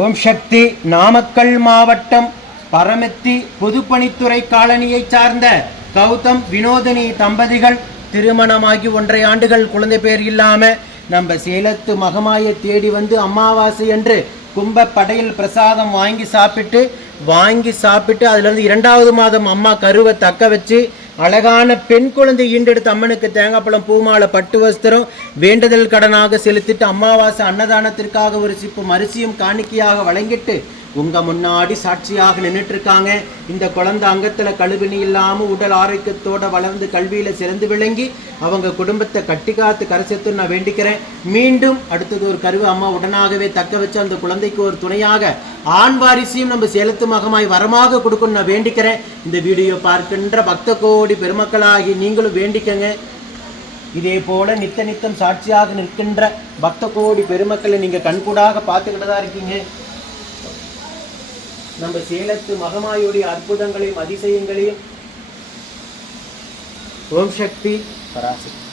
ஓம் சக்தி. நாமக்கல் மாவட்டம் பரமத்தி பொதுப்பணித்துறை காலனியைச் சார்ந்த கௌதம் வினோதினி தம்பதிகள் திருமணமாகி 1.5 ஆண்டுகள் குழந்தை பேர் இல்லாமல் நம்ம சேலத்து மகமாயை தேடி வந்து அமாவாசை என்று கும்ப படையில் பிரசாதம் வாங்கி சாப்பிட்டு அதுலேருந்து 2வது மாதம் அம்மா கருவை தக்க வச்சு அழகான பெண் குழந்தை ஈண்டெடுத்து அம்மனுக்கு தேங்காய்ப்பழம் பூமாலை பட்டு வஸ்திரம் வேண்டுதல் கடனாக செலுத்திட்டு அமாவாசை அன்னதானத்திற்காக ஒரு சிப்பு அரிசியும் காணிக்கையாக வழங்கிட்டு உங்க முன்னாடி சாட்சியாக நின்றுட்டு இருக்காங்க. இந்த குழந்தை அங்கத்துல கழுவினி இல்லாம உடல் ஆரோக்கியத்தோட வளர்ந்து கல்வியில சிறந்து விளங்கி அவங்க குடும்பத்தை கட்டி காத்து கரைசத்து நான் வேண்டிக்கிறேன். மீண்டும் அடுத்தது ஒரு கருவை அம்மா உடனாகவே தக்க வச்சு அந்த குழந்தைக்கு ஒரு துணையாக ஆண் வாரிசையும் நம்ம சேலத்து மகமாய் வரமாக கொடுக்கணும் நான் வேண்டிக்கிறேன். இந்த வீடியோ பார்க்கின்ற பக்த கோடி பெருமக்களாகி நீங்களும் வேண்டிக்கங்க. இதே போல நித்தம் சாட்சியாக நிற்கின்ற பக்த கோடி பெருமக்களை நீங்க கண்கூடாக பார்த்துக்கிட்டு தான் இருக்கீங்க. நம்ம சேலத்து மகமாயுடைய அற்புதங்களையும் அதிசயங்களையும் ஓம் சக்தி பராசக்தி.